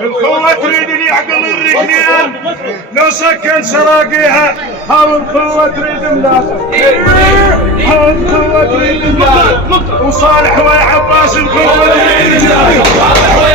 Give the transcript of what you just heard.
القوة تريد اللي يعقل الرجلين لو سكن سراقيها. هاو القوة تريد ملاذة، هاو القوة تريد ملاذة، وصالح ويا عباس القوة تريد ملاذة.